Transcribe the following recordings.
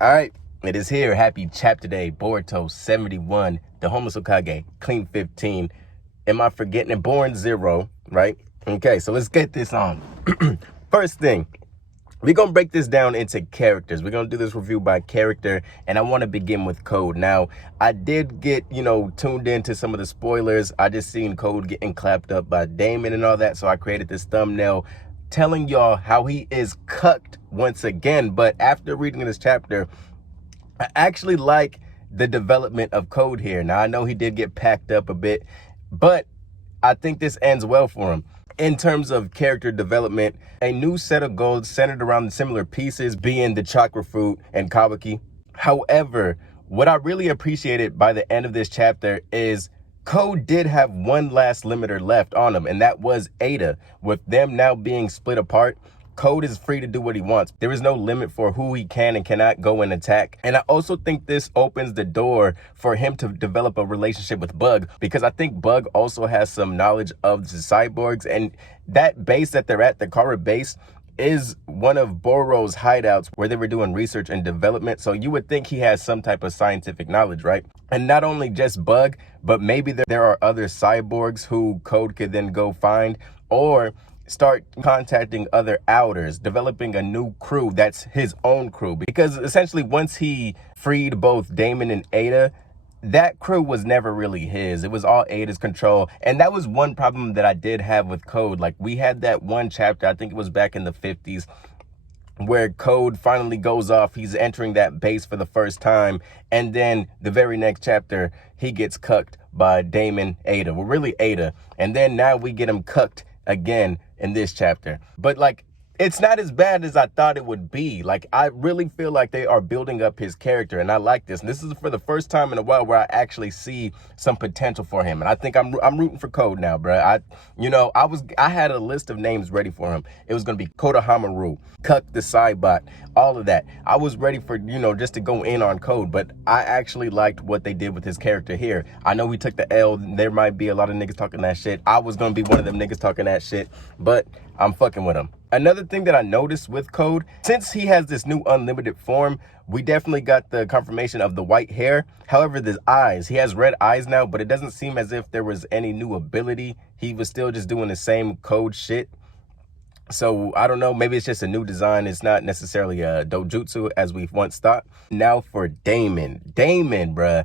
All right, it is here. Happy chapter day. Boruto 71, the Homeless Hokage, clean 15. Am I forgetting it? Born 0, right? Okay, so let's get this on. First thing, we're going to break this down into characters. We're going to do this review by character, and I want to begin with Code. Now, I did get, tuned into some of the spoilers. I just seen Code getting clapped up by Daemon and all that, so I created this thumbnail telling y'all how he is cucked once again. But after reading this chapter, I actually like the development of Code here. Now, I know he did get packed up a bit, but I think this ends well for him. In terms of character development, a new set of goals centered around the similar pieces being the chakra fruit and Kawaki. However, what I really appreciated by the end of this chapter is Code did have one last limiter left on him, and that was Ada. With them now being split apart, Code is free to do what he wants. There is no limit for who he can and cannot go and attack. And I also think this opens the door for him to develop a relationship with Bug, because I think Bug also has some knowledge of the cyborgs, and that base that they're at, the Kara base, is one of Boruto's hideouts where they were doing research and development. So you would think he has some type of scientific knowledge, right? And not only just Bug, but maybe there are other cyborgs who Code could then go find, or start contacting other outers, developing a new crew that's his own crew. Because essentially once he freed both Daemon and Ada, that crew was never really his. It was all Ada's control. And that was one problem that I did have with Code. Like, we had that one chapter, I think it was back in the 50s, where Code finally goes off. He's entering that base for the first time. And then the very next chapter, he gets cucked by Daemon, Ada. Well, really Ada. And then now we get him cucked again in this chapter. But like, it's not as bad as I thought it would be. Like, I really feel like they are building up his character, and I like this. And this is for the first time in a while where I actually see some potential for him. And I think I'm rooting for Code now, bro. I had a list of names ready for him. It was gonna be Koda Hamaru, Cuck the Cybot, all of that. I was ready for, just to go in on Code, but I actually liked what they did with his character here. I know he took the L. There might be a lot of niggas talking that shit. I was gonna be one of them niggas talking that shit, but I'm fucking with him. Another thing that I noticed with Code, since he has this new unlimited form, we definitely got the confirmation of the white hair. However, the eyes, he has red eyes now, but it doesn't seem as if there was any new ability. He was still just doing the same Code shit. So I don't know, maybe it's just a new design. It's not necessarily a dojutsu as we've once thought. Now for Daemon. Daemon, bruh.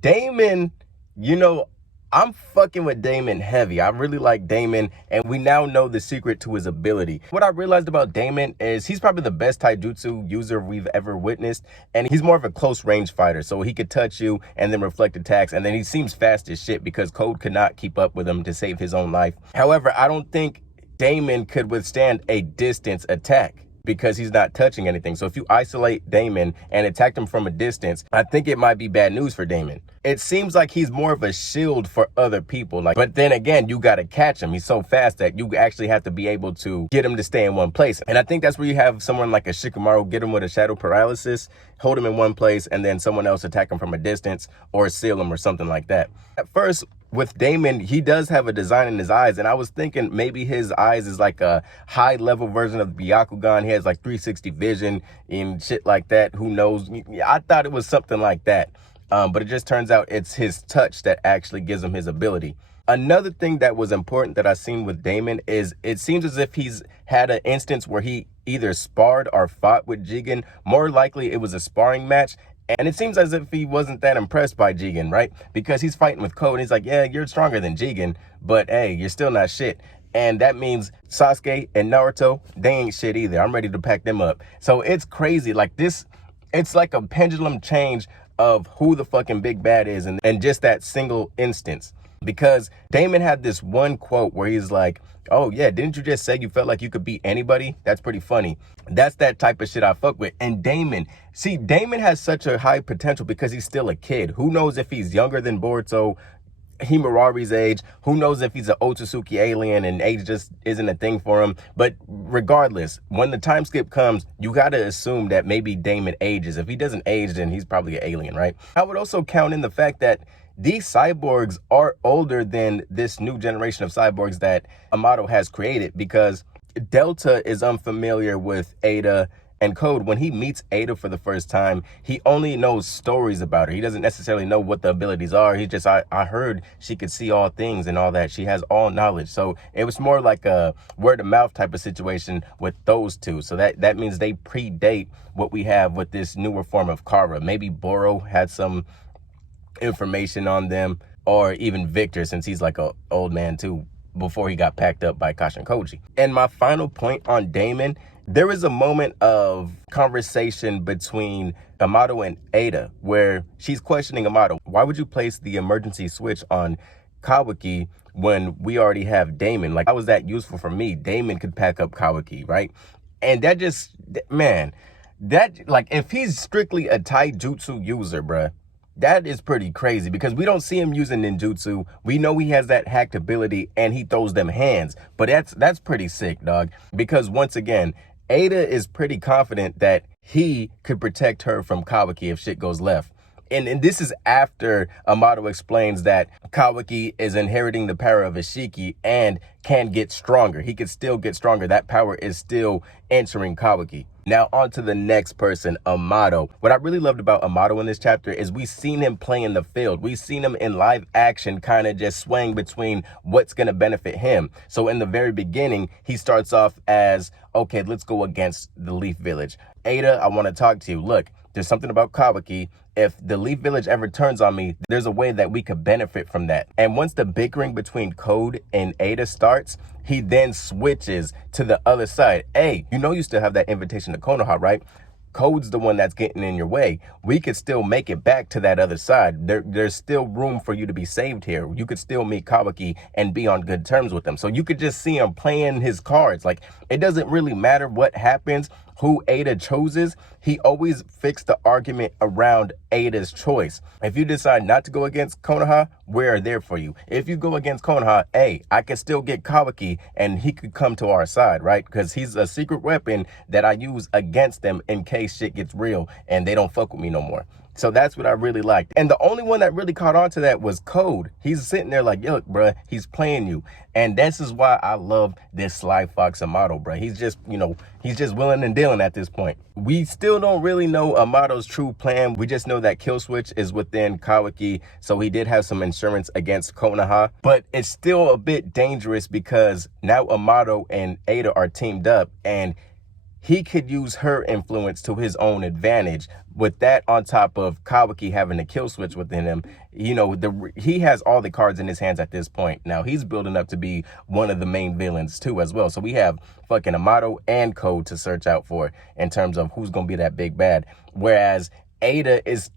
Daemon, I'm fucking with Daemon heavy. I really like Daemon, and we now know the secret to his ability. What I realized about Daemon is he's probably the best taijutsu user we've ever witnessed, and he's more of a close range fighter, so he could touch you and then reflect attacks, and then he seems fast as shit because Code could not keep up with him to save his own life. However, I don't think Daemon could withstand a distance attack because he's not touching anything. So if you isolate Daemon and attack him from a distance, I think it might be bad news for Daemon. It seems like he's more of a shield for other people. But then again, you got to catch him. He's so fast that you actually have to be able to get him to stay in one place. And I think that's where you have someone like a Shikamaru get him with a shadow paralysis, hold him in one place, and then someone else attack him from a distance or seal him or something like that. At first, with Daemon, he does have a design in his eyes, and I was thinking maybe his eyes is like a high-level version of the Byakugan. He has like 360 vision and shit like that. Who knows? I thought it was something like that, but it just turns out it's his touch that actually gives him his ability. Another thing that was important that I seen with Daemon is it seems as if he's had an instance where he either sparred or fought with Jigen. More likely, it was a sparring match. And it seems as if he wasn't that impressed by Jigen, right? Because he's fighting with Code. And he's like, yeah, you're stronger than Jigen, but hey, you're still not shit. And that means Sasuke and Naruto, they ain't shit either. I'm ready to pack them up. So it's crazy. Like this, it's like a pendulum change of who the fucking big bad is and just that single instance. Because Daemon had this one quote where he's like, oh yeah, didn't you just say you felt like you could beat anybody? That's pretty funny. That's that type of shit I fuck with. And Daemon has such a high potential because he's still a kid. Who knows if he's younger than Boruto, Himawari's age? Who knows if he's an Otsutsuki alien and age just isn't a thing for him? But regardless, when the time skip comes, you got to assume that maybe Daemon ages. If he doesn't age, then he's probably an alien, right? I would also count in the fact that these cyborgs are older than this new generation of cyborgs that Amado has created, because Delta is unfamiliar with Ada And Code, when he meets Ada for the first time, he only knows stories about her. He doesn't necessarily know what the abilities are. He just, I heard she could see all things and all that. She has all knowledge. So it was more like a word of mouth type of situation with those two. So that means they predate what we have with this newer form of Kara. Maybe Boro had some information on them, or even Victor, since he's like a old man too, before he got packed up by Kashin Koji. And my final point on Daemon, there is a moment of conversation between Amado and Ada where she's questioning Amado. Why would you place the emergency switch on Kawaki when we already have Daemon? Like, how was that useful for me? Daemon could pack up Kawaki, right? And that just, man, that, like, if he's strictly a taijutsu user, bruh, that is pretty crazy, because we don't see him using ninjutsu. We know he has that hacked ability and he throws them hands, but that's pretty sick, dog. Because once again, Ada is pretty confident that he could protect her from Kawaki if shit goes left. And this is after Amado explains that Kawaki is inheriting the power of Ishiki and can get stronger. He could still get stronger. That power is still entering Kawaki. Now on to the next person, Amado. What I really loved about Amado in this chapter is we seen him play in the field. We seen him in live action, kind of just swaying between what's going to benefit him. So in the very beginning, he starts off as, okay, let's go against the Leaf Village. Ada, I want to talk to you. Look, there's something about Kawaki. If the Leaf Village ever turns on me, there's a way that we could benefit from that. And once the bickering between Code and Ada starts, he then switches to the other side. Hey, you know you still have that invitation to Konoha, right? Code's the one that's getting in your way. We could still make it back to that other side. There's still room for you to be saved here. You could still meet Kawaki and be on good terms with him. So you could just see him playing his cards. Like, it doesn't really matter what happens, who Ada chooses. He always fixed the argument around Ada's choice. If you decide not to go against Konoha, we're there for you. If you go against Konoha, hey, I can still get Kawaki and he could come to our side, right? Because he's a secret weapon that I use against them in case shit gets real and they don't fuck with me no more. So that's what I really liked. And the only one that really caught on to that was Code. He's sitting there like, look, bruh, he's playing you. And this is why I love this Sly Fox Amado, bruh. He's just, he's just willing and dealing at this point. We still don't really know Amado's true plan. We just know that Kill Switch is within Kawaki. So he did have some insurance against Konoha. But it's still a bit dangerous because now Amado and Ada are teamed up and he could use her influence to his own advantage. With that on top of Kawaki having a kill switch within him, he has all the cards in his hands at this point. Now he's building up to be one of the main villains too as well. So we have fucking Amado and Code to search out for in terms of who's going to be that big bad. Whereas Ada's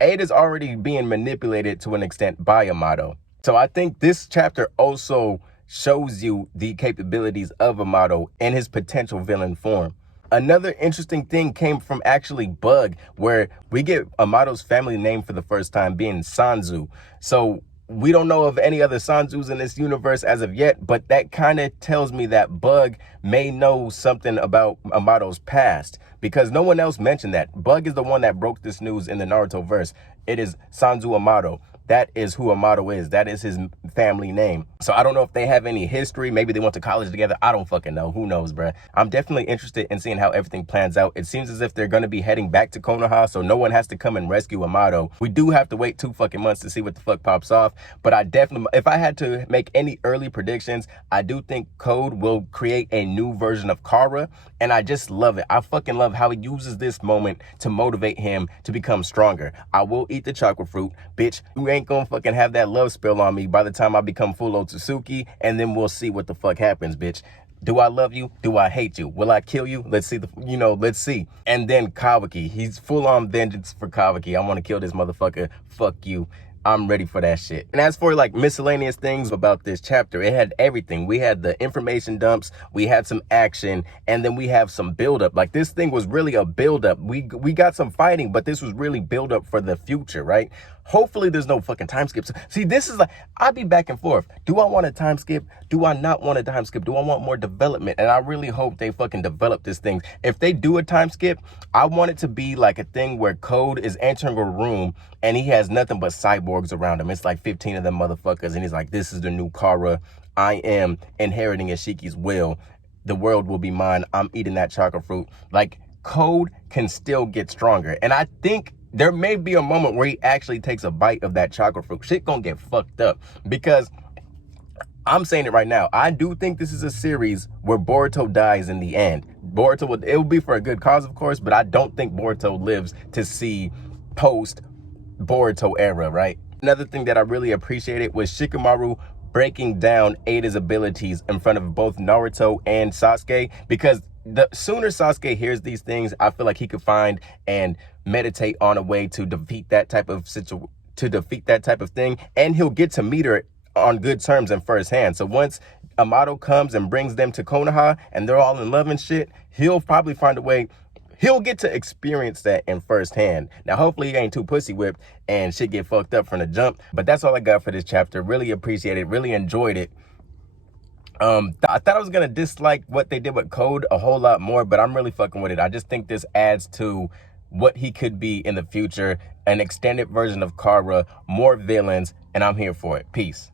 already being manipulated to an extent by Amado. So I think this chapter also shows you the capabilities of Amado and his potential villain form. Another interesting thing came from actually Bug, where we get Amado's family name for the first time being Sanzu. So we don't know of any other Sanzus in this universe as of yet, but that kind of tells me that Bug may know something about Amado's past, because no one else mentioned that. Bug is the one that broke this news in the Naruto verse. It is Sanzu Amado. That is who Amado is. That is his family name. So I don't know if they have any history. Maybe they went to college together. I don't fucking know. Who knows, bruh? I'm definitely interested in seeing how everything plans out. It seems as if they're going to be heading back to Konoha, so no one has to come and rescue Amado. We do have to wait 2 fucking months to see what the fuck pops off. But I definitely, if I had to make any early predictions, I do think Code will create a new version of Kara. And I just love it. I fucking love how he uses this moment to motivate him to become stronger. I will eat the chocolate fruit. Bitch, you ain't gonna fucking have that love spell on me by the time I become full Otsutsuki, and then we'll see what the fuck happens, bitch. Do I love you? Do I hate you? Will I kill you? Let's see let's see. And then Kawaki, he's full on vengeance for Kawaki. I want to kill this motherfucker. Fuck you. I'm ready for that shit. And as for like miscellaneous things about this chapter, it had everything. We had the information dumps, we had some action, and then we have some buildup. Like, this thing was really a buildup. We got some fighting, but this was really buildup for the future, right? Hopefully there's no fucking time skips. See, this is like, I'd be back and forth. Do I want a time skip? Do I not want a time skip? Do I want more development? And I really hope they fucking develop this thing. If they do a time skip, I want it to be like a thing where Code is entering a room and he has nothing but cyborgs around him. It's like 15 of them motherfuckers. And he's like, this is the new Kara. I am inheriting Ishiki's will. The world will be mine. I'm eating that chocolate fruit. Like, Code can still get stronger. And I think there may be a moment where he actually takes a bite of that chakra fruit. Shit gonna get fucked up, because I'm saying it right now. I do think this is a series where Boruto dies in the end. It will be for a good cause, of course, but I don't think Boruto lives to see post Boruto era, right? Another thing that I really appreciated was Shikamaru breaking down Ada's abilities in front of both Naruto and Sasuke, because the sooner Sasuke hears these things, I feel like he could find and meditate on a way to defeat that type of thing, and he'll get to meet her on good terms and firsthand. So once Amado comes and brings them to Konoha and they're all in love and shit, he'll probably find a way. He'll get to experience that in firsthand. Now, hopefully he ain't too pussy whipped and shit get fucked up from the jump. But that's all I got for this chapter. Really appreciate it. Really enjoyed it. I thought I was going to dislike what they did with Code a whole lot more, but I'm really fucking with it. I just think this adds to what he could be in the future. An extended version of Kara, more villains, and I'm here for it. Peace.